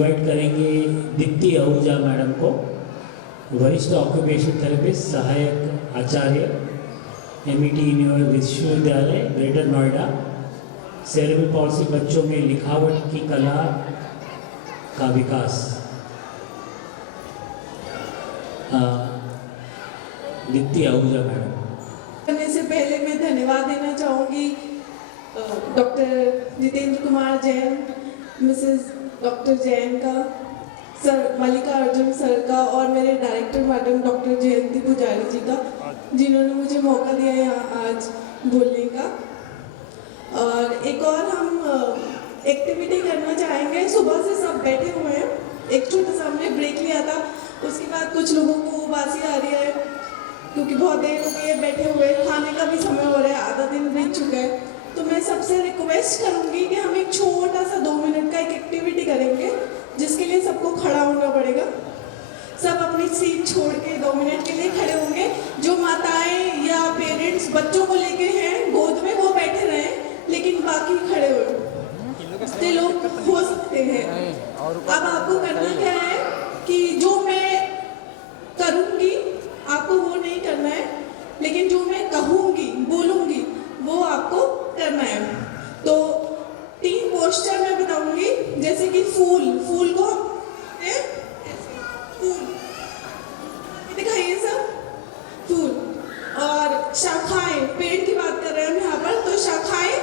Invite करेंगे Deepti Ahuja madam को, वरिष्ठ ऑक्यूपेशन थेरेपिस्ट, सहायक आचार्य, एमईटी विश्वविद्यालय ग्रेटर नोएडा। सेरेब्रल पॉल्सी बच्चों में लिखावट की कला का विकास। दीप्ति आहूजा मैडम। करने से पहले मैं धन्यवाद देना चाहूँगी doctor Jitendra Kumar Jain, Mrs doctor Jain का, सर मल्लिका अर्जुन सर का और मेरे डायरेक्टर मैडम डॉक्टर जयंती पुजारी जी का, जिन्होंने मुझे मौका दिया यहाँ आज बोलने का। और एक और हम एक्टिविटी करना चाहेंगे। सुबह से सब बैठे हुए हैं, एक छोटा सा हमने ब्रेक लिया था, उसके बाद कुछ लोगों को उबासी आ रही है क्योंकि बहुत देर हो गई है बैठे हुए, खाने का भी समय हो रहा है, आधा दिन बीत चुका है। तो मैं सबसे रिक्वेस्ट करूंगी कि हम एक छोटा सा 2 मिनट का एक एक्टिविटी करेंगे, जिसके लिए सबको खड़ा होना पड़ेगा। सब अपनी सीट छोड़ के 2 मिनट के लिए खड़े होंगे। जो माताएं या पेरेंट्स बच्चों को लेके हैं गोद में, वो बैठे रहें, लेकिन बाकी खड़े हुए लोग हो सकते हैं। अब आपको करना क्या है कि जो मैं करूंगी आपको वो नहीं करना है, लेकिन जो मैं कहूंगी बोलूंगी वो आपको करना है। तो 3 पोस्चर मैं बताऊंगी, जैसे कि फूल को फूल दिखाइए सब, फूल। और शाखाएं, पेड़ की बात कर रहे हैं हम यहाँ पर, तो शाखाएं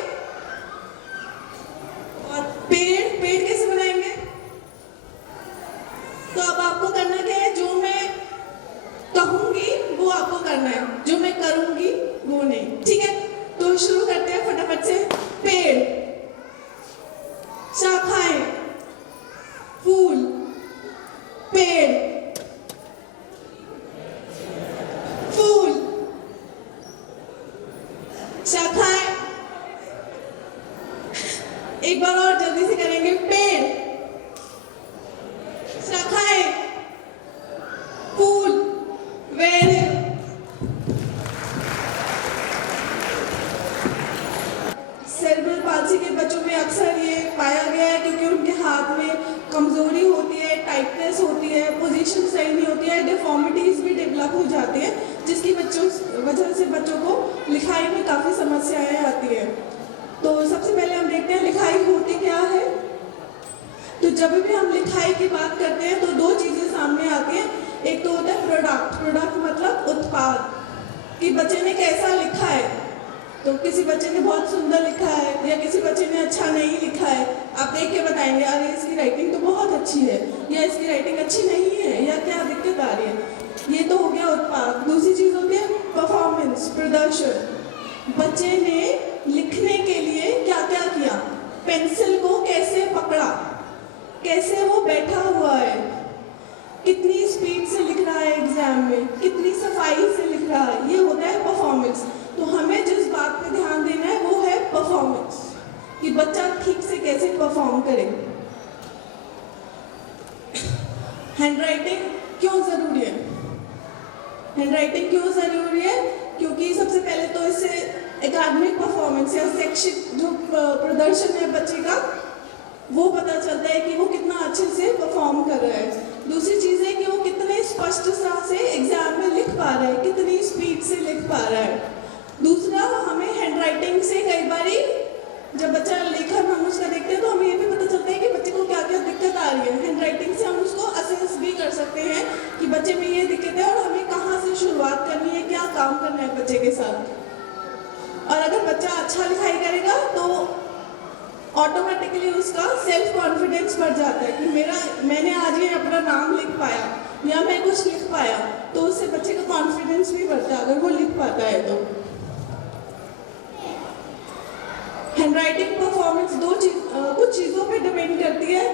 और पेड़ कैसे बनाएंगे? तो अब आपको करना क्या है, जो मैं कहूंगी वो आपको करना है, जो मैं करूंगी वो नहीं, ठीक है? तो शुरू करते हैं फटाफट से। पेड़, शाखाएं, फूल, पेड़, फूल, शाखाएं। एक बार और जल्दी से करेंगे। पेड़, शाखाएं, फूल, वेरी। सेरेब्रल पाल्सी के बच्चों में अक्सर ये पाया गया है क्योंकि उनके हाथ में कमजोरी होती है, टाइटनेस होती है, पोजीशन सही नहीं होती है, डिफॉर्मिटीज भी डेवलप हो जाती है, जिसकी वजह से बच्चों को लिखाई में काफ़ी समस्याएं आती है। तो सबसे पहले हम देखते हैं लिखाई होती क्या है। तो जब भी हम लिखाई की बात करते हैं तो 2 चीज़ें सामने आती हैं। एक तो होता है प्रोडक्ट मतलब उत्पाद, कि बच्चे ने कैसा लिखा है। तो किसी बच्चे ने बहुत सुंदर लिखा है या किसी बच्चे ने अच्छा नहीं लिखा है, आप देख के बताएंगे अरे इसकी राइटिंग तो बहुत अच्छी है, या इसकी राइटिंग अच्छी नहीं है, या क्या दिक्कत आ रही है। ये तो हो गया उत्पाद। दूसरी चीज़ होती है परफॉर्मेंस, प्रदर्शन। बच्चे ने लिखने के लिए क्या क्या किया, पेंसिल को कैसे पकड़ा, कैसे वो बैठा हुआ है, कितनी स्पीड से लिख रहा है एग्जाम में, कितनी सफाई से लिख रहा है, ये होता है परफॉर्मेंस। तो हमें जिस बात पे ध्यान देना है वो है परफॉर्मेंस, कि बच्चा ठीक से कैसे परफॉर्म करे। हैंडराइटिंग क्यों जरूरी है? हैंडराइटिंग क्यों जरूरी है? क्योंकि सबसे पहले तो इससे एकेडमिक परफॉर्मेंस या शैक्षिक जो प्रदर्शन है बच्चे का, वो पता चलता है कि वो कितना अच्छे से परफॉर्म कर रहा है। दूसरी चीज़ है कि वो कितने स्पष्टता से एग्जाम में लिख पा रहा है, कितनी स्पीड से लिख पा रहा है। दूसरा, हमें हैंडराइटिंग से कई बार जब बच्चा लेखन हम उसका देखते हैं तो हमें ये भी पता चलता है कि बच्चे को क्या क्या दिक्कत आ रही है। हैंडराइटिंग से हम उसको असेस भी कर सकते हैं कि बच्चे में ये दिक्कत है और हमें कहाँ से शुरुआत करनी है, क्या काम करना है बच्चे के साथ। और अगर बच्चा अच्छा लिखाई करेगा तो ऑटोमेटिकली उसका सेल्फ कॉन्फिडेंस बढ़ जाता है कि मैंने आज ये अपना नाम लिख पाया या मैं कुछ लिख पाया, तो उससे बच्चे का कॉन्फिडेंस भी बढ़ता है अगर वो लिख पाता है तो। हैंडराइटिंग परफॉर्मेंस कुछ चीज़ों पे डिपेंड करती है।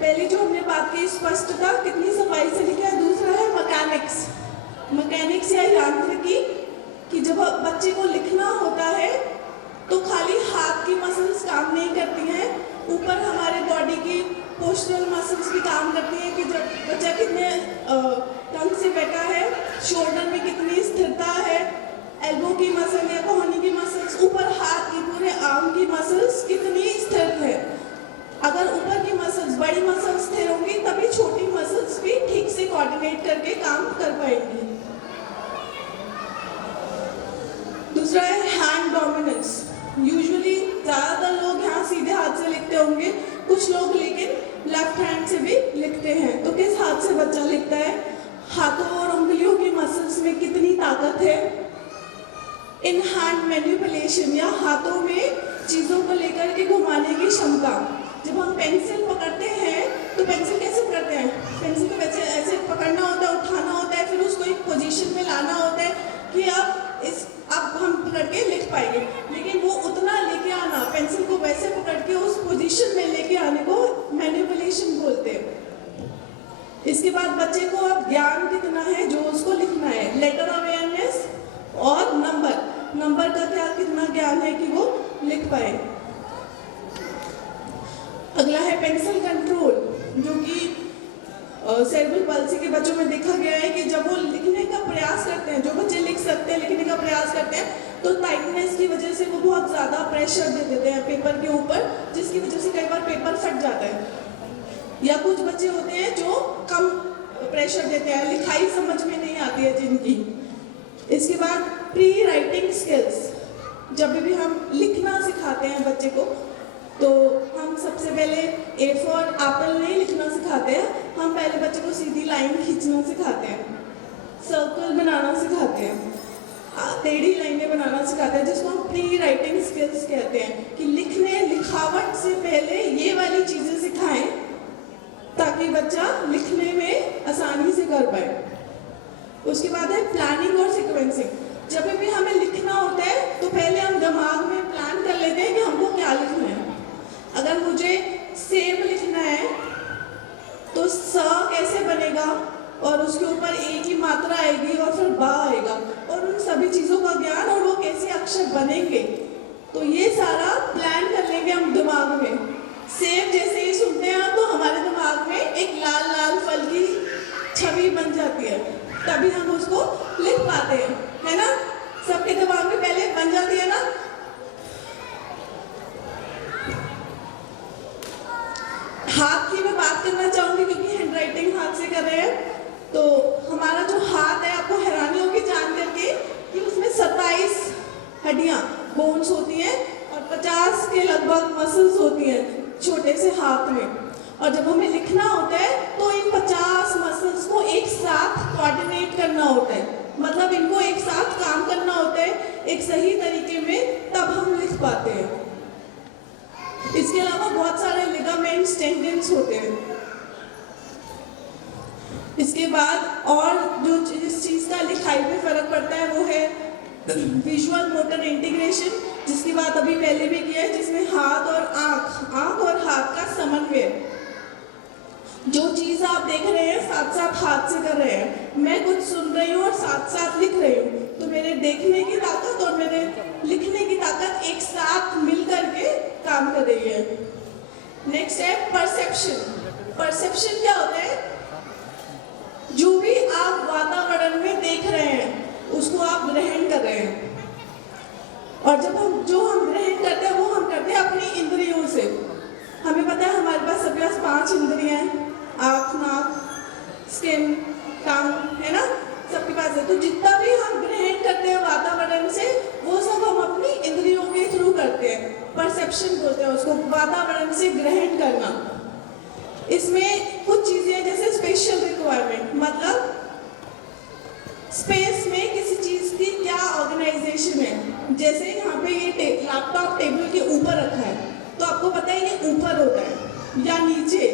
पहली जो हमने बात की स्पष्टता, कितनी सफाई से लिखा है। दूसरा है मैकेनिक्स या यांत्रिकी, कि जब बच्चे को लिखना होता है तो खाली हाथ की मसल्स काम नहीं करती हैं, ऊपर हमारे बॉडी की पोस्चरल मसल्स भी काम करती हैं कि जब बच्चा कितने ढंग से बैठा है, शोल्डर में कितनी स्थिरता है, एल्बो की मसल या कोहनी की मसल्स, ऊपर हाथ की पूरे आर्म की मसल्स कितनी स्थिर है। अगर ऊपर की मसल्स, बड़ी मसल्स स्थिर होंगी हैंड्स। यूजुअली ज़्यादातर लोग यहाँ सीधे हाथ से लिखते होंगे, कुछ लोग लेकिन लेफ्ट हैंड से भी लिखते हैं। तो किस हाथ से बच्चा लिखता है? हाथों और उंगलियों की मसल्स में कितनी ताकत है? इन हैंड मैनिपुलेशन या हाथों में चीज़ों को लेकर के घुमाने की क्षमता। जब हम पेंसिल पकड़ते हैं तो पेंसिल कैसे पकड़ते हैं? पेंसिल को वैसे ऐसे पकड़ना होता है, उठाना होता है, फिर उसको एक पोजीशन में लाना होता है कि अब हम पकड़ के लिख पाएंगे। लेकिन वो उतना लेके आना, पेंसिल को वैसे पकड़ के उस पोजीशन में लेके आने को मैनिपुलेशन बोलते हैं। इसके बाद बच्चे को अब ज्ञान कितना है जो उसको लिखना है, लेटर अवेयरनेस और नंबर का क्या कितना ज्ञान है कि वो लिख पाए। अगला है पेंसिल कंट्रोल, जो कि सेरेब्रल पाल्सी के बच्चों में देखा गया है कि जब वो लिखने का प्रयास करते हैं, जो बच्चे लिख सकते हैं लिखने का प्रयास करते हैं, तो टाइटनेस की वजह से वो बहुत ज़्यादा प्रेशर दे देते हैं पेपर के ऊपर, जिसकी वजह से कई बार पेपर फट जाता है। या कुछ बच्चे होते हैं जो कम प्रेशर देते हैं, लिखाई समझ में नहीं आती है जिनकी। इसके बाद प्री राइटिंग स्किल्स, जब भी हम लिखना सिखाते हैं बच्चे को तो हम सबसे पहले ए फॉर एप्पल नहीं लिखना सिखाते हैं, हम पहले बच्चे को सीधी लाइन खींचना सिखाते हैं, सर्कल बनाना सिखाते हैं, टेढ़ी लाइनें बनाना सिखाते हैं, जिसको हम प्री राइटिंग स्किल्स कहते हैं। कि लिखावट से पहले ये वाली चीज़ें सिखाएं ताकि बच्चा लिखने में आसानी से कर पाए। उसके बाद है प्लानिंग और सीक्वेंसिंग। जब भी हमें लिखना होता है तो पहले हम दिमाग में प्लान कर लेते हैं कि हमको क्या लिखना है। अगर मुझे सेब लिखना है तो स कैसे बनेगा और उसके ऊपर ए की मात्रा आएगी और फिर बा आएगा और उन सभी चीज़ों का ज्ञान और वो कैसे अक्षर बनेंगे, तो ये सारा प्लान कर लेंगे हम दिमाग में। सेब जैसे ही सुनते हैं तो हमारे दिमाग में एक लाल लाल फल की छवि बन जाती है, तभी हम उसको लिख पाते हैं, है ना? सबके दिमाग में पहले बन जाती है ना? हाथ की मैं बात करना चाहूंगी क्योंकि हैंड राइटिंग हाथ से कर रहे हैं। तो हमारा जो हाथ है, आपको हैरानी होगी जान करके कि उसमें 27 हड्डियां बोन्स होती हैं और 50 के लगभग मसल्स होती हैं छोटे से हाथ में। और जब हमें लिखना होता है तो इन 50 मसल्स को एक साथ कोऑर्डिनेट करना होता है, मतलब इनको एक साथ काम करना होता है एक सही तरीके में, तब हम लिख पाते हैं। इसके अलावा बहुत सारे लिगामेंट्स, टेंडेंस होते हैं। इसके बाद और जो जिस चीज़ का लिखाई पे फर्क पड़ता है वो है विजुअल मोटर इंटीग्रेशन, जिसकी बात अभी पहले भी किया है, जिसमें हाथ और आँख और हाथ का समन्वय। जो चीज़ आप देख रहे हैं साथ साथ हाथ से कर रहे हैं, मैं कुछ सुन रही हूँ और साथ साथ लिख रही हूँ, तो मेरे देखने की ताकत और मेरे लिखने की ताकत एक साथ मिल करके काम कर रही है। नेक्स्ट है परसेप्शन। परसेप्शन क्या होता है? जो भी आप वातावरण में देख रहे हैं उसको आप ग्रहण कर रहे हैं, और जब हम ग्रहण करते हैं वो हम करते हैं अपनी इंद्रियों से। हमें पता है हमारे पास सबके पास 5 इंद्रियां हैं, आँख, नाक, स्किन, टंग, है ना? सबके पास है। तो जितना भी हम ग्रहण करते हैं वातावरण से वो सब हम अपनी इंद्रियों के थ्रू करते हैं। परसेप्शन बोलते हैं उसको, वातावरण से ग्रहण करना। इसमें कुछ चीज़ें जैसे स्पेशल रिक्वायरमेंट, मतलब स्पेस में किसी चीज़ की क्या ऑर्गेनाइजेशन है। जैसे यहाँ पे ये लैपटॉप टेबल के ऊपर रखा है तो आपको पता है ये ऊपर होता है या नीचे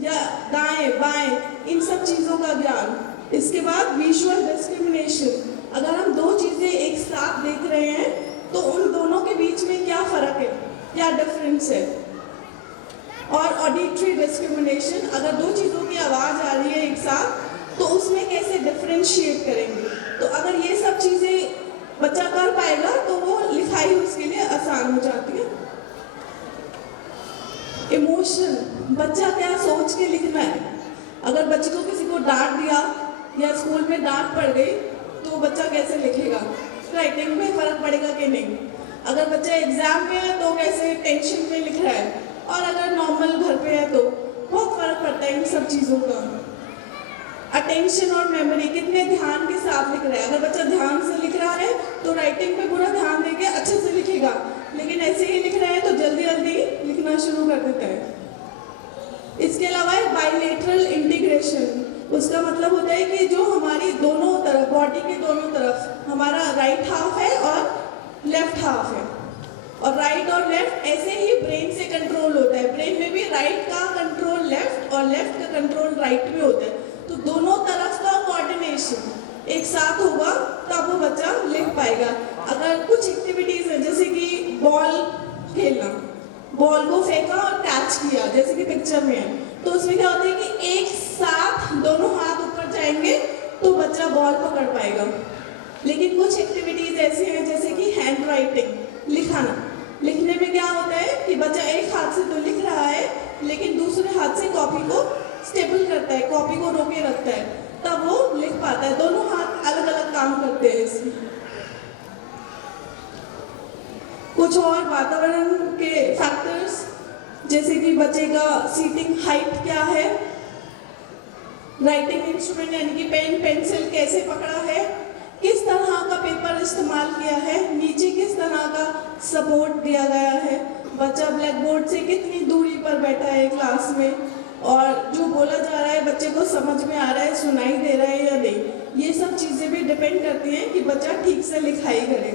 या दाएं बाएं, इन सब चीज़ों का ज्ञान। इसके बाद विजुअल डिस्क्रिमिनेशन, अगर हम 2 चीज़ें एक साथ देख रहे हैं तो उन दोनों के बीच में क्या फ़र्क है, क्या डिफरेंस है। और ऑडिटरी डिस्क्रिमिनेशन, अगर 2 चीज़ों की आवाज़ आ रही है एक साथ तो उसमें कैसे डिफरेंशिएट करेंगे। तो अगर ये सब चीज़ें बच्चा कर पाएगा तो वो लिखाई उसके लिए आसान हो जाती है। इमोशन, बच्चा क्या सोच के लिखना है। अगर बच्चे को किसी को डांट दिया या स्कूल में डांट पड़ गई तो बच्चा कैसे लिखेगा, राइटिंग में फ़र्क पड़ेगा कि नहीं। अगर बच्चा एग्जाम में है तो कैसे टेंशन में लिख रहा है, और अगर नॉर्मल घर पे है तो बहुत फ़र्क पड़ता है इन सब चीज़ों का। अटेंशन और मेमोरी, कितने ध्यान के साथ लिख रहा है। अगर बच्चा ध्यान से लिख रहा है तो राइटिंग पे पूरा ध्यान देके अच्छे से लिखेगा। उसका मतलब होता है कि जो हमारी दोनों तरफ, बॉडी के दोनों तरफ, हमारा राइट हाफ है और लेफ्ट हाफ है, और राइट और लेफ्ट ऐसे ही ब्रेन से कंट्रोल होता है। ब्रेन में भी राइट का कंट्रोल लेफ्ट और लेफ्ट का कंट्रोल राइट में होता है। तो दोनों तरफ का कोऑर्डिनेशन एक साथ होगा तब वो बच्चा लिख पाएगा। अगर कुछ एक्टिविटीज है जैसे कि बॉल खेलना, बॉल को फेंका और कैच किया जैसे कि पिक्चर में है, तो उसमें क्या होता है कि एक साथ दोनों हाथ ऊपर जाएंगे तो बच्चा बॉल पकड़ पाएगा। लेकिन कुछ एक्टिविटीज ऐसी हैं जैसे कि हैंड राइटिंग, लिखाना, लिखने में क्या होता है कि बच्चा एक हाथ से तो लिख रहा है लेकिन दूसरे हाथ से कॉपी को स्टेबल करता है, कॉपी को रोके रखता है, तब वो लिख पाता है। दोनों हाथ अलग अलग काम करते हैं इसमें। कुछ और वातावरण के फैक्टर्स जैसे कि बच्चे का सीटिंग हाइट क्या है, राइटिंग इंस्ट्रूमेंट यानी कि पेन पेंसिल कैसे पकड़ा है, किस तरह का पेपर इस्तेमाल किया है, नीचे किस तरह का सपोर्ट दिया गया है, बच्चा ब्लैक बोर्ड से कितनी दूरी पर बैठा है क्लास में, और जो बोला जा रहा है बच्चे को समझ में आ रहा है, सुनाई दे रहा है या नहीं। ये सब चीज़ें भी डिपेंड करती हैं कि बच्चा ठीक से लिखाई करे।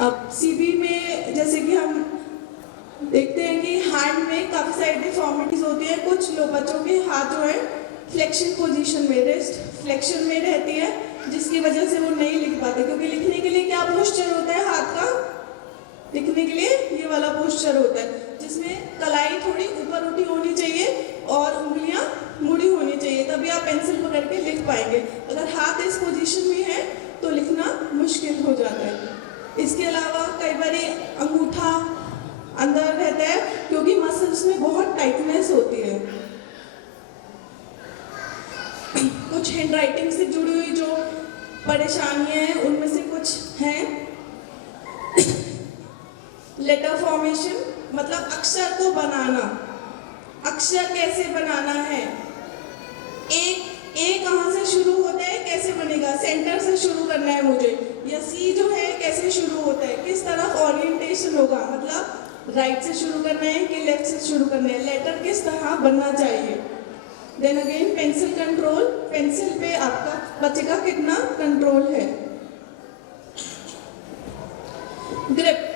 अब सीबी में जैसे कि हम देखते हैं कि हैंड में काफ़ी सारी डिफॉर्मिटीज होती है। कुछ लोग बच्चों के हाथ जो है फ्लेक्शन पोजीशन में, रेस्ट फ्लेक्शन में रहती है, जिसकी वजह से वो नहीं लिख पाते। क्योंकि लिखने के लिए क्या पोस्चर होता है हाथ का, लिखने के लिए ये वाला पोस्चर होता है जिसमें कलाई थोड़ी ऊपर उठी होनी चाहिए और उंगलियां मुड़ी होनी चाहिए, तभी आप पेंसिल पकड़ के लिख पाएंगे। अगर हाथ इस पोजीशन में है तो लिखना मुश्किल हो जाता है। इसके अलावा कई बार अंगूठा अंदर रहता है क्योंकि मसल्स में बहुत टाइटनेस होती है। कुछ हैंड राइटिंग से जुड़ी हुई जो परेशानियां हैं उनमें से कुछ हैं लेटर फॉर्मेशन, मतलब अक्षर को बनाना। अक्षर कैसे बनाना है, ए कहाँ से शुरू होता है, कैसे बनेगा, सेंटर से शुरू करना है मुझे, या सी जो है कैसे शुरू होता है, किस तरफ ओरिएंटेशन होगा, मतलब राइट से शुरू करना है कि लेफ्ट से शुरू करना है, लेटर किस तरह बनना चाहिए। Then again pencil control, pencil पे आपका बच्चे का कितना कंट्रोल है। ग्रिप,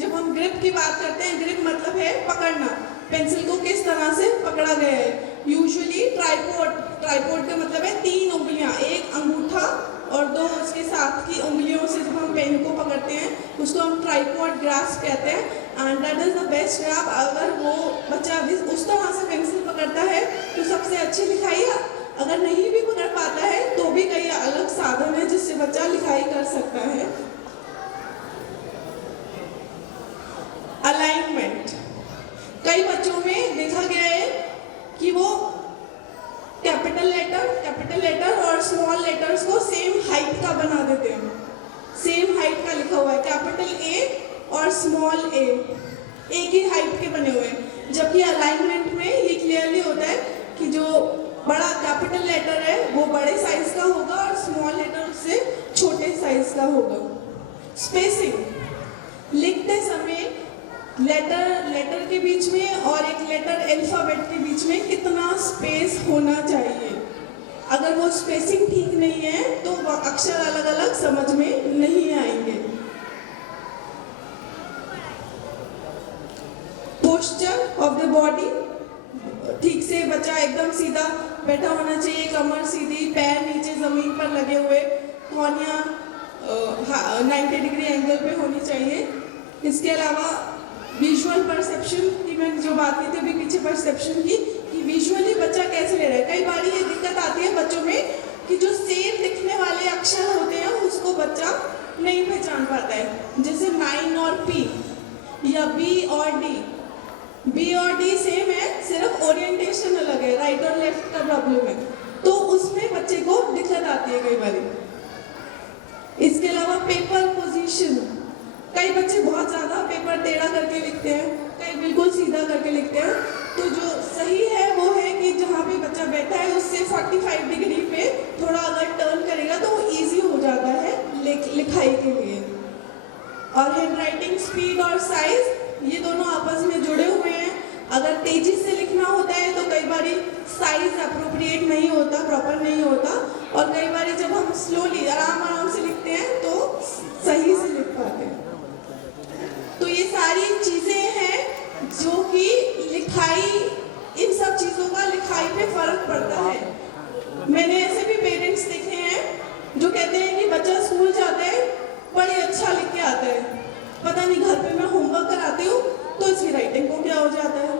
जब हम ग्रिप की बात करते हैं, ग्रिप मतलब है पकड़ना, पेंसिल को किस तरह से पकड़ा गया है। यूजुअली ट्राइपॉड का मतलब है 3 उंगलियां, एक अंगूठा और 2 उसके साथ की उंगलियों से जब हम पेन को पकड़ते हैं उसको हम ट्राइपॉड ग्रास्प कहते हैं। And that is the best grasp. अगर वो बच्चा उस तरह से पेंसिल पकड़ता है तो सबसे अच्छी लिखाई है। अगर नहीं भी पकड़ पाता है तो भी कई अलग साधन है जिससे बच्चा लिखाई कर सकता है। अलाइनमेंट, कई बच्चों में देखा गया है कि वो कैपिटल लेटर और स्मॉल लेटर्स को सेम हाइट का बना देते हैं। सेम हाइट का लिखा हुआ है, कैपिटल ए और स्मॉल ए एक ही हाइट के बने हुए हैं, जबकि अलाइनमेंट में ये क्लियरली होता है कि जो बड़ा कैपिटल लेटर है वो बड़े साइज का होगा और स्मॉल लेटर उससे छोटे साइज का होगा। स्पेसिंग, लिखते समय लेटर के बीच में और एक लेटर अल्फाबेट के बीच में कितना स्पेस होना चाहिए। अगर वो स्पेसिंग ठीक नहीं है तो वो अक्षर अलग अलग समझ में नहीं आएंगे। पोस्चर ऑफ द बॉडी, ठीक से बच्चा एकदम सीधा बैठा होना चाहिए, कमर सीधी, पैर नीचे जमीन पर लगे हुए, कोहनियाँ 90 डिग्री एंगल पे होनी चाहिए। इसके अलावा विजुअल परसेप्शन की मैंने जो बात की थी अभी पीछे परसेप्शन की, कि विजुअली बच्चा कैसे ले रहा है। कई बार ये दिक्कत आती है बच्चों में कि जो सेम दिखने वाले अक्षर होते हैं उसको बच्चा नहीं पहचान पाता है, जैसे 9 और P या B और D। B और D सेम है, सिर्फ ओरिएंटेशन अलग है, राइट और लेफ्ट का प्रॉब्लम है, तो उसमें बच्चे को दिक्कत आती है कई बार। इसके अलावा पेपर पोजीशन, कई बच्चे बहुत ज़्यादा पेपर टेढ़ा करके लिखते हैं, कई बिल्कुल सीधा करके लिखते हैं। तो जो सही है वो है कि जहाँ पे बच्चा बैठा है उससे 45 डिग्री पे थोड़ा अगर टर्न करेगा तो वो ईजी हो जाता है लिखाई के लिए। और हैंड राइटिंग स्पीड और साइज ये दोनों आपस में जुड़े हुए हैं। अगर तेजी से लिखना होता है तो कई बार साइज अप्रोप्रिएट नहीं होता, प्रॉपर नहीं होता, और कई बार जब हम स्लोली आराम आराम से लिखते हैं तो सही से लिख पाते हैं। तो ये सारी चीज़ें हैं जो कि लिखाई, इन सब चीज़ों का लिखाई पे फर्क पड़ता है। मैंने ऐसे भी पेरेंट्स देखे हैं जो कहते हैं कि बच्चा स्कूल जाता है, बड़े अच्छा लिख के आता है, पता नहीं घर पे मैं होमवर्क कराती हूँ तो इसकी राइटिंग को क्या हो जाता है।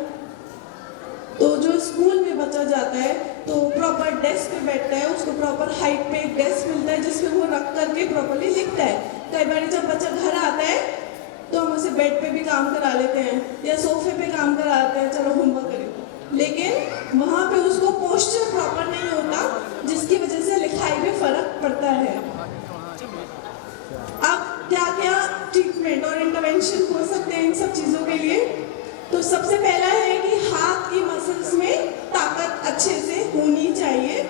तो जो स्कूल में बच्चा जाता है तो प्रॉपर डेस्क पे बैठता है, उसको प्रॉपर हाइट पे एक डेस्क मिलता है जिसमें वो रख करके प्रॉपरली लिखता है। कई बार जब बच्चा घर आता है तो हम उसे बेड पे भी काम करा लेते हैं या सोफे पे काम कराते हैं, चलो होमवर्क करें, लेकिन वहाँ पे उसको पोस्चर प्रॉपर नहीं होता, जिसकी वजह से लिखाई में फर्क पड़ता है। अब क्या क्या ट्रीटमेंट और इंटरवेंशन हो सकते हैं इन सब चीज़ों के लिए? तो सबसे पहला है कि हाथ की मसल्स में ताकत अच्छे से होनी चाहिए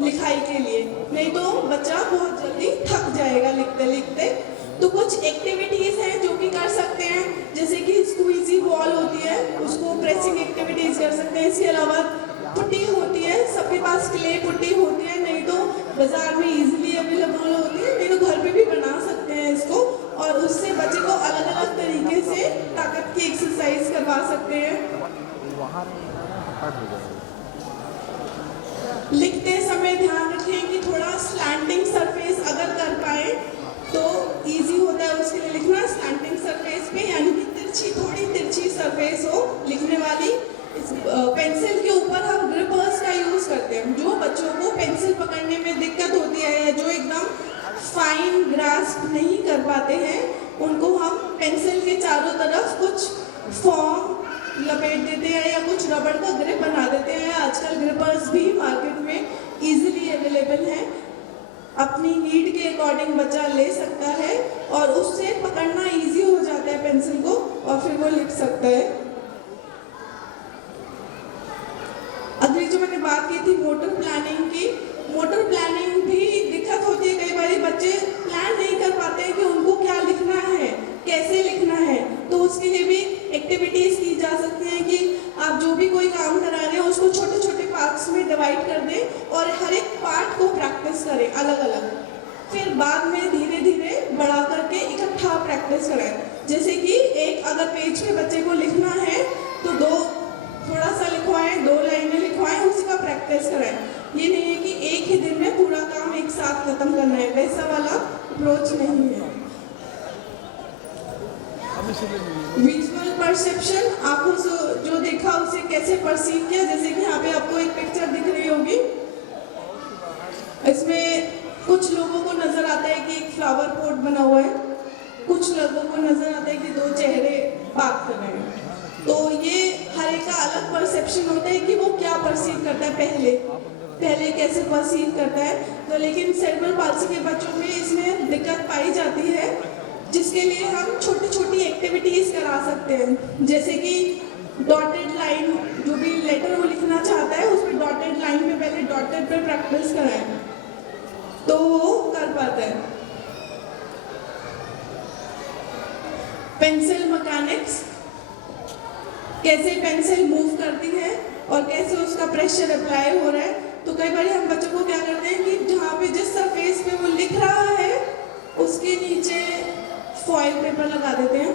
लिखाई के लिए, नहीं तो बच्चा बहुत जल्दी थक जाएगा लिखते लिखते। तो कुछ एक्टिविटीज़ हैं जो कि कर सकते हैं, जैसे कि स्क्वीजी बॉल होती है, उसको प्रेसिंग एक्टिविटीज़ कर सकते हैं। इसके अलावा पुट्टी होती है, सबके पास क्ले पुट्टी होती है, नहीं तो बाजार में इजीली अवेलेबल होती है, नहीं तो घर पे भी बना सकते हैं इसको, और उससे बच्चे को अलग अलग तरीके से ताकत की एक्सरसाइज करवा सकते हैं। लिखते समय ध्यान रखें कि थोड़ा स्लैंटिंग सरफेस अगर कर पाए तो इजी होता है उसके लिए लिखना। स्लैंटिंग सरफेस पे यानी कि तिरछी, थोड़ी तिरछी सरफेस हो लिखने वाली। इस पेंसिल के ऊपर हम ग्रिपर्स का यूज़ करते हैं। जो बच्चों को पेंसिल पकड़ने में दिक्कत होती है या जो एकदम फाइन ग्रास्प नहीं कर पाते हैं, उनको हम पेंसिल के चारों तरफ कुछ फॉर्म लपेट देते हैं या कुछ रबड़ का ग्रिप बना देते हैं। आजकल ग्रिपर्स भी मार्केट में इजीली अवेलेबल हैं, अपनी नीड के अकॉर्डिंग बच्चा ले सकता है और उससे पकड़ना इजी हो जाता है पेंसिल को, और फिर वो लिख सकता है। अगली जो मैंने बात की थी मोटर प्लानिंग की, मोटर प्लानिंग भी दिक्कत होती है। कई बार बच्चे प्लान नहीं कर पाते हैं कि उनको क्या लिखना है, कैसे लिखना है, तो उसके लिए भी एक्टिविटीज़ की जा सकती हैं कि आप जो भी कोई काम करा रहे हैं उसको छोटे छोटे पार्ट्स में डिवाइड कर दें और हर एक पार्ट को प्रैक्टिस करें अलग अलग, फिर बाद में धीरे धीरे बढ़ा करके इकट्ठा प्रैक्टिस कराएं। जैसे कि एक अगर पेज पे बच्चे को लिखना है तो थोड़ा सा लिखवाएं, 2 लाइनें लिखवाएं, उसी का प्रैक्टिस कराएं। ये नहीं है कि एक ही दिन में पूरा काम एक साथ खत्म करना है, वैसा वाला अप्रोच नहीं है। विजुअल परसेप्शन, आंखों से जो देखा उसे कैसे परसीव किया। जैसे कि यहाँ पे आपको एक पिक्चर दिख रही होगी, इसमें कुछ लोगों को नजर आता है कि एक फ्लावर पॉट बना हुआ है, कुछ लोगों को नजर आता है कि 2 चेहरे बात कर रहे हैं। तो ये हर एक का अलग परसेप्शन होता है कि वो क्या परसीव करता है, पहले कैसे परसीव करता है। तो लेकिन सेरेब्रल पाल्सी के बच्चों में इसमें दिक्कत पाई जाती है, जिसके लिए हम छोटी छोटी एक्टिविटीज़ करा सकते हैं। जैसे कि डॉटेड लाइन, जो भी लेटर वो लिखना चाहता है उसमें डॉटेड लाइन पे पहले डॉटेड पे प्रैक्टिस कराएं तो वो कर पाता है। पेंसिल मैकेनिक्स, कैसे पेंसिल मूव करती है और कैसे उसका प्रेशर अप्लाई हो रहा है। तो कई बार हम बच्चों को क्या करते हैं कि जहाँ पे जिस सरफेस पे वो लिख रहा है उसके नीचे फॉइल पेपर लगा देते हैं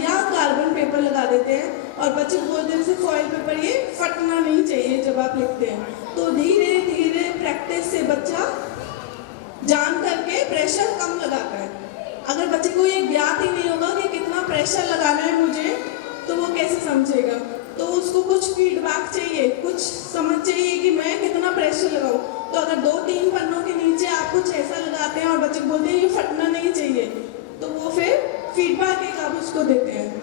या कार्बन पेपर लगा देते हैं, और बच्चे बोलते हैं फॉइल पेपर ये फटना नहीं चाहिए जब आप लिखते हैं। तो धीरे धीरे प्रैक्टिस से बच्चा जान करके प्रेशर कम लगाता है। अगर बच्चे को ये ज्ञात ही नहीं होगा कि कितना प्रेशर लगाना है मुझे, तो वो कैसे समझेगा। तो उसको कुछ फीडबैक चाहिए, कुछ समझ चाहिए कि मैं कितना प्रेशर लगाऊं। तो अगर 2-3 पन्नों के नीचे आप कुछ ऐसा लगाते हैं और बच्चे बोलते हैं ये फटना नहीं चाहिए, तो वो फिर फीडबैक एक आप उसको देते हैं।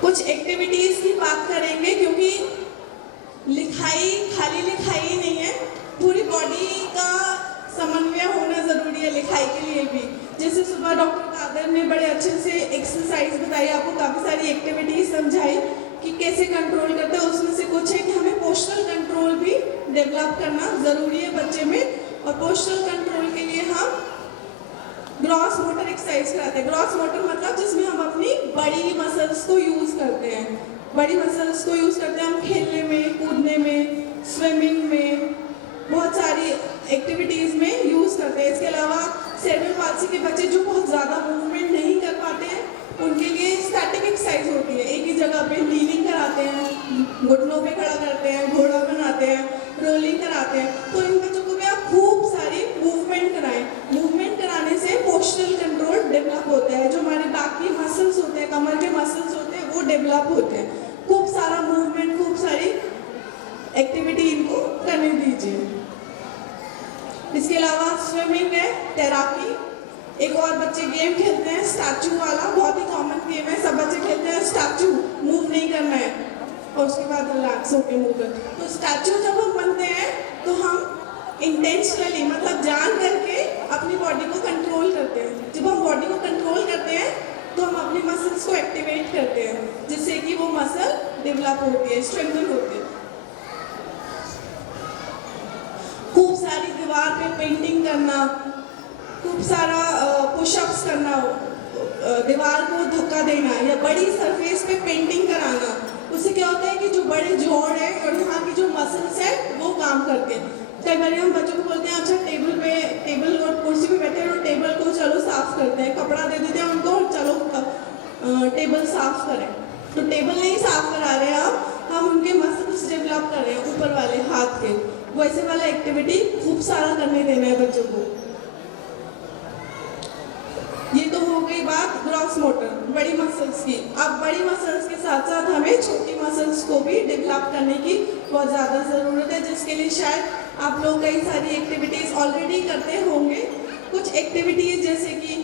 कुछ एक्टिविटीज की बात करेंगे, क्योंकि लिखाई खाली लिखाई ही नहीं है, पूरी बॉडी का समन्वय होना जरूरी है लिखाई के लिए भी। जैसे सुबह डॉक्टर कादर ने बड़े अच्छे से एक्सरसाइज बताई, आपको काफ़ी सारी एक्टिविटीज समझाई कि कैसे कंट्रोल करते हैं। उसमें से कुछ है कि हमें पोस्चरल कंट्रोल भी डेवलप करना ज़रूरी है बच्चे में, और पोस्चरल कंट्रोल के लिए हम ग्रॉस मोटर एक्सरसाइज कराते हैं। ग्रॉस मोटर मतलब जिसमें हम अपनी बड़ी मसल्स को यूज़ करते हैं, बड़ी मसल्स को यूज़ करते हैं हम खेलने में, कूदने में, स्विमिंग में, बहुत सारी एक्टिविटीज़ में यूज़ करते हैं। इसके अलावा सेरेब्रल पाल्सी के बच्चे जो बहुत ज़्यादा मूवमेंट नहीं कर पाते हैं उनके लिए स्टैटिक एक्सरसाइज होती है। एक ही जगह पे नीलिंग कराते हैं, घुटनों पे खड़ा करते हैं, घोड़ा बनाते हैं, रोलिंग कराते हैं। तो इन बच्चों को भी आप खूब सारी मूवमेंट कराएं। मूवमेंट कराने से पोस्चरल कंट्रोल डेवलप होता है, जो हमारे बैक की मसल्स होते हैं, कमर के मसल्स होते हैं, वो डेवलप होते हैं। खूब सारा मूवमेंट, खूब सारी एक्टिविटी इनको करने दीजिए। इसके अलावा स्विमिंग है, तैराकी, एक और बच्चे गेम खेलते हैं स्टैचू वाला, बहुत ही कॉमन गेम है, सब बच्चे खेलते हैं स्टैचू, मूव नहीं करना है और उसके बाद रिलैक्स होकर मूव करते हैं। तो स्टैचू जब हम बनते हैं तो हम इंटेंशनली मतलब जान करके अपनी बॉडी को कंट्रोल करते हैं। जब हम बॉडी को कंट्रोल करते हैं तो हम अपनी मसल्स को एक्टिवेट करते हैं, जिससे कि वो मसल डेवलप होती है, स्ट्रेंथन होती है। खूब सारी दीवार पे पेंटिंग करना, खूब सारा पुशअप्स करना, दीवार को धक्का देना या बड़ी सरफेस पे पेंटिंग कराना। उससे क्या होता है कि जो बड़े जोड़ है और यहाँ की जो मसल्स है वो काम करते हैं। कई बार हम बच्चों को बोलते हैं अच्छा टेबल और कुर्सी पे बैठे और टेबल को चलो साफ करते हैं, कपड़ा दे देते हैं उनको और चलो टेबल साफ करें। तो टेबल नहीं साफ करा रहे हैं हम उनके मसल्स डेवलप कर रहे हैं ऊपर वाले हाथ के। वैसे वाला एक्टिविटी खूब सारा करने देना है बच्चों को। ये तो हो गई बात ग्रॉस मोटर, बड़ी मसल्स की। अब बड़ी मसल्स के साथ साथ हमें छोटी मसल्स को भी डेवलप करने की बहुत ज़्यादा ज़रूरत है, जिसके लिए शायद आप लोग कई सारी एक्टिविटीज़ ऑलरेडी करते होंगे। कुछ एक्टिविटीज़ जैसे कि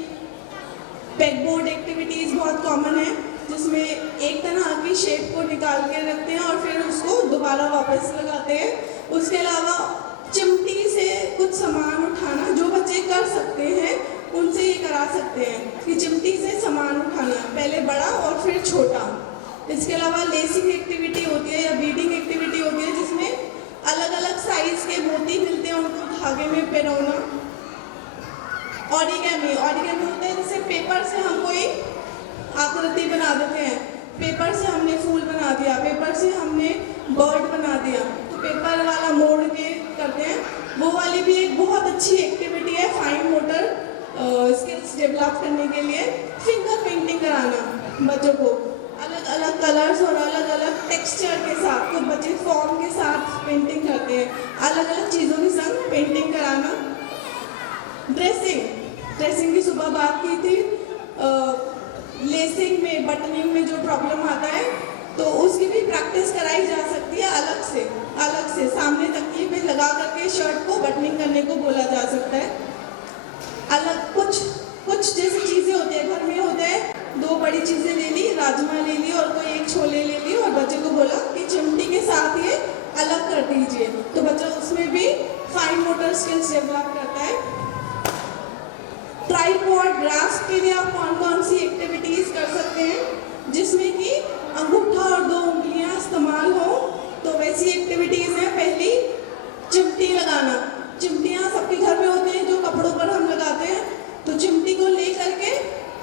पेगबोर्ड एक्टिविटीज़ बहुत कॉमन है, जिसमें एक तरह की शेप को निकाल के रखते हैं और फिर उसको दोबारा वापस लगाते हैं। उसके अलावा चिमटी से कुछ सामान उठाना, जो बच्चे कर सकते हैं उनसे ये करा सकते हैं कि चिमटी से सामान उठाना, पहले बड़ा और फिर छोटा। इसके अलावा लेसिंग एक्टिविटी होती है या बीडिंग एक्टिविटी होती है, जिसमें अलग अलग साइज के मोती मिलते हैं, उनको धागे में पिरोना। ऑरिगेमी होता है, जैसे पेपर से हम कोई आकृति बना देते हैं, पेपर से हमने फूल बना दिया, पेपर से हमने बर्ड बना दिया, तो पेपर वाला मोड़ के करते हैं। वो वाली भी एक बहुत अच्छी एक्टिविटी है फाइन मोटर स्किल्स डेवलप करने के लिए। फिंगर पेंटिंग कराना बच्चों को, अलग अलग कलर्स और अलग अलग टेक्सचर के साथ, कुछ बच्चे फॉर्म के साथ पेंटिंग करते हैं, अलग अलग चीज़ों के संग पेंटिंग कराना। ड्रेसिंग की सुबह बात की थी, लेसिंग में, बटनिंग में जो प्रॉब्लम आता है तो उसकी भी प्रैक्टिस कराई जा सकती है अलग से सामने तकिए पे लगा करके शर्ट को बटनिंग करने को बोला जा सकता है। अलग कुछ जैसी चीज़ें होती है, घर में होता है, दो बड़ी चीज़ें ले ली, राजमा ले ली और कोई एक छोले ले ली और बच्चे को बोला कि चिमटी के साथ ये अलग कर दीजिए, तो बच्चा उसमें भी फाइन मोटर स्किल्स डेवलप करता है। ट्राइपॉड ग्रास्प के लिए आप कौन कौन सी एक्टिविटीज़ कर सकते हैं जिसमें कि अंगूठा और दो उंगलियां इस्तेमाल हो, तो वैसी एक्टिविटीज़ हैं। पहली, चिमटी लगाना। चिमटियाँ सबके घर में होते हैं जो कपड़ों पर हम लगाते हैं, तो चिमटी को ले करके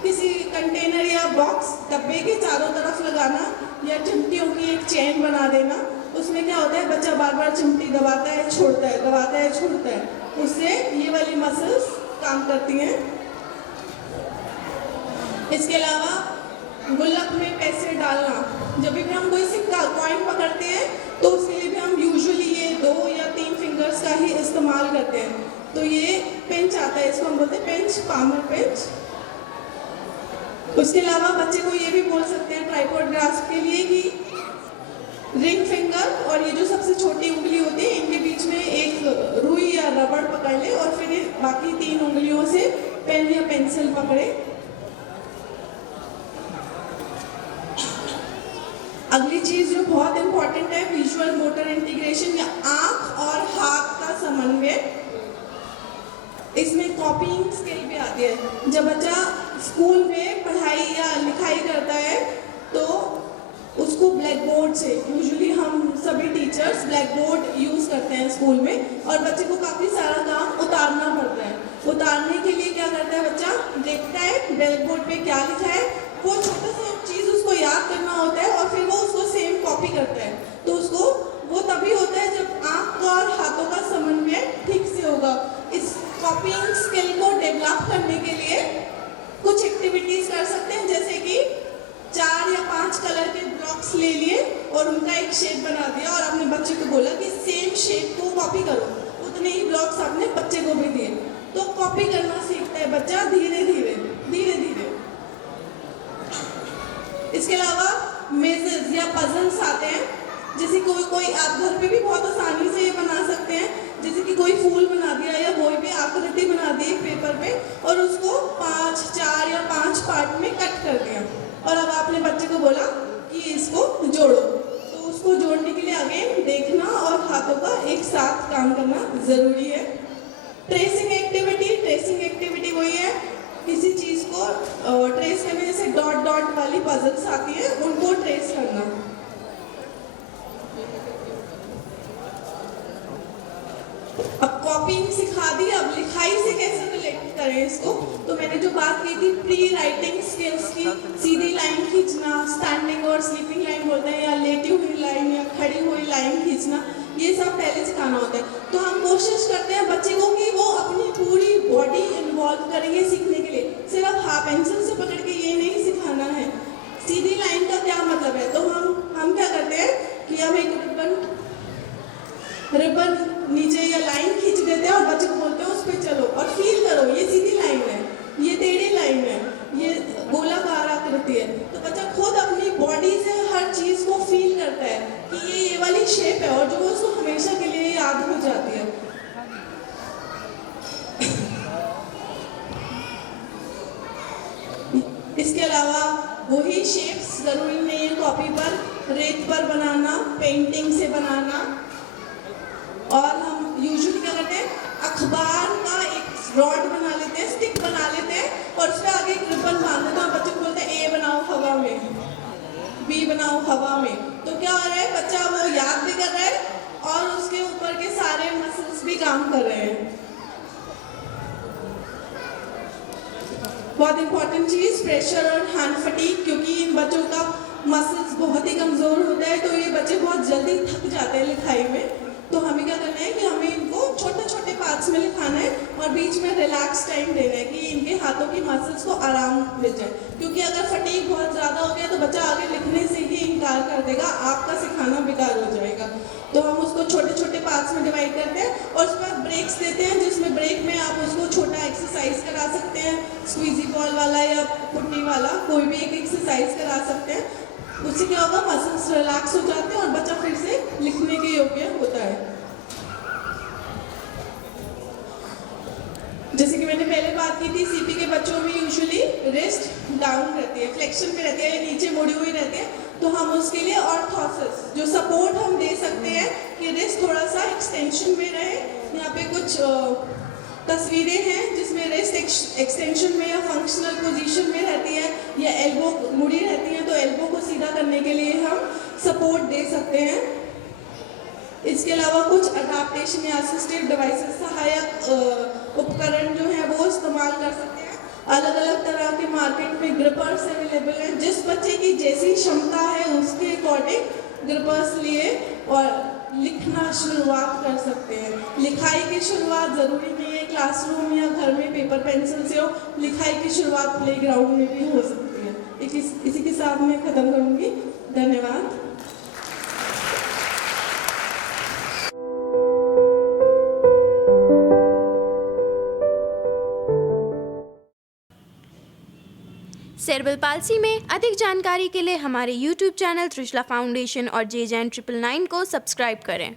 किसी कंटेनर या बॉक्स डब्बे के चारों तरफ लगाना या चिमटियों की एक चेन बना देना। उसमें क्या होता है, बच्चा बार बार चिमटी दबाता है छोड़ता है, दबाता है छोड़ता है, उससे ये वाली मसल्स काम करती हैं। इसके अलावा गुल्लक में पैसे डालना, जब भी हम कोई सिक्का कॉइन पकड़ते हैं तो उसके लिए भी हम यूजुअली ये 2 या 3 फिंगर्स का ही इस्तेमाल करते हैं। तो ये पिंच आता है, इसको हम बोलते हैं पिंच, पामर पिंच। उसके अलावा बच्चे को ये भी बोल सकते हैं ट्राइपॉड ग्रास्प के लिए कि रिंग फिंगर और ये जो सबसे छोटी उंगली होती है, इनके बीच में एक रुई या रबड़ पकड़ ले और फिर बाकी 3 उंगलियों से पेन या पेंसिल पकड़े। अगली चीज़ जो बहुत इंपॉर्टेंट है, विजुअल मोटर इंटीग्रेशन या आँख और हाथ का समन्वय। इसमें कॉपीइंग स्किल भी आती है। जब बच्चा स्कूल में पढ़ाई या लिखाई करता है तो उसको ब्लैक बोर्ड से, यूजुअली हम सभी टीचर्स ब्लैक बोर्ड यूज़ करते हैं स्कूल में, और बच्चे को काफ़ी सारा काम उतारना पड़ता है। उतारने के लिए क्या करता है बच्चा, देखता है ब्लैक बोर्ड पे क्या लिखा है, वो छोटा सा चीज़ उसको याद करना होता है और फिर वो उसको सेम कॉपी करता है। तो उसको वो तभी होता है जब आँख का और हाथों का समन्वय ठीक से होगा। इस कॉपिंग स्किल को डेवलप करने के लिए कुछ एक्टिविटीज़ कर सकते हैं, जैसे कि 4 या 5 कलर के ब्लॉक्स ले लिए और उनका एक शेप बना दिया और अपने बच्चे को बोला कि सेम शेप को कॉपी करो। उतने ही ब्लॉक्स आपने बच्चे को भी दिए, तो कॉपी करना सीखता है बच्चा धीरे धीरे धीरे धीरे। इसके अलावा मेजर्स या पजल्स आते हैं, जैसे कोई आप घर पे भी बहुत आसानी से ये बना सकते हैं। जैसे कि कोई फूल बना दिया या कोई भी आकृति बना दी पेपर पे और उसको 4 या 5 पार्ट में कट कर दिया और अब आपने बच्चे को बोला कि इसको जोड़ो। तो उसको जोड़ने के लिए अगेन देखना और हाथों का एक साथ काम करना ज़रूरी है। ट्रेसिंग एक्टिविटी वही है, किसी चीज़ को ट्रेस करने, जैसे डॉट डॉट वाली पजल्स आती है उनको ट्रेस करना। अब कॉपिंग सिखा दी, अब लिखाई से कैसे रिलेट करें इसको। तो मैंने जो बात की थी प्री राइटिंग स्किल्स की, सीधी लाइन खींचना, स्टैंडिंग और स्लीपिंग लाइन बोलते हैं, या लेटी हुई लाइन या खड़ी हुई लाइन खींचना, ये सब पहले सिखाना होता है। तो हम कोशिश करते हैं बच्चे को कि वो अपनी पूरी बॉडी इन्वॉल्व करेंगे सीखने के लिए, सिर्फ पेंसिल से पकड़ के ये नहीं सिखाना है। सीधी लाइन का क्या मतलब है, तो हम क्या करते हैं कि हम एक रिबन नीचे या लाइन खींच देते हैं और बच्चे को बोलते हैं उस पर चलो और फील करो, ये सीधी लाइन है, ये टेढ़ी लाइन है, ये गोलाकार आकृति है। तो बच्चा खुद अपनी बॉडी से हर चीज़ को फील करता है कि ये वाली शेप है और जो उसको हमेशा के लिए याद हो जाती है। इसके अलावा वही शेप्स ज़रूरी नहीं है कॉपी पर, रेत पर बनाना, पेंटिंग से बनाना। और हम यूजुअली क्या करते हैं, अखबार का एक रॉड बना लेते हैं, स्टिक बना लेते हैं और उस पर आगे एक रिबन बांध देते हैं। बच्चे को बोलते हैं ए बनाओ हवा में, बी बनाओ हवा में। तो क्या हो रहा है, बच्चा वो याद भी कर रहा है और उसके ऊपर के सारे मसल्स भी काम कर रहे हैं। बहुत इंपॉर्टेंट चीज़ प्रेशर और हैंड फटीग, क्योंकि इन बच्चों का मसल्स बहुत ही कमज़ोर होता है, तो ये बच्चे बहुत जल्दी थक जाते हैं लिखाई में। तो हमें क्या करना है कि हमें इनको छोटे छोटे पार्ट्स में लिखाना है और बीच में रिलैक्स टाइम देना है कि इनके हाथों की मसल्स को आराम मिल जाए। क्योंकि अगर फटीग बहुत ज़्यादा हो गया तो बच्चा आगे लिखने से ही इनकार कर देगा, आपका सिखाना बेकार हो जाएगा। तो हम उसको छोटे छोटे पार्ट्स में डिवाइड करते हैं और उस पर ब्रेक्स देते हैं, जिसमें ब्रेक में आप उसको छोटा एक्सरसाइज करा सकते हैं, स्क्वीजी बॉल वाला या पुट्टी वाला, कोई भी एक एक्सरसाइज करा सकते हैं। उससे क्या होगा, मसल्स रिलैक्स हो जाते हैं और बच्चा फिर से लिखने के योग्य होता है। जैसे कि मैंने पहले बात की थी, सीपी के बच्चों में यूजुअली रिस्ट डाउन रहती है, फ्लेक्शन पे रहती है या नीचे मुड़ी हुई रहती है। तो हम उसके लिए ऑर्थोसिस जो सपोर्ट हम दे सकते हैं कि रिस्ट थोड़ा सा एक्सटेंशन में रहे। यहाँ पे कुछ तस्वीरें हैं जिसमें रिस्ट एक्सटेंशन में या फंक्शनल पोजीशन में रहती है या एल्बो मुड़ी रहती है, तो एल्बो को सीधा करने के लिए हम सपोर्ट दे सकते हैं। इसके अलावा कुछ अडाप्टेशन या असिस्टिव डिवाइसेस, सहायक उपकरण जो है वो इस्तेमाल कर सकते हैं। अलग अलग तरह के मार्केट में ग्रिपर्स अवेलेबल हैं, जिस बच्चे की जैसी क्षमता है उसके अकॉर्डिंग ग्रिपर्स लिए और लिखना शुरुआत कर सकते हैं। लिखाई की शुरुआत ज़रूरी नहीं है क्लासरूम या घर में पेपर पेंसिल से हो, लिखाई की शुरुआत प्लेग्राउंड में भी हो सकती है। इसी के साथ मैं ख़त्म करूँगी। धन्यवाद। सेरेब्रल पाल्सी में अधिक जानकारी के लिए हमारे YouTube चैनल त्रिशला फाउंडेशन और JJN 999 को सब्सक्राइब करें।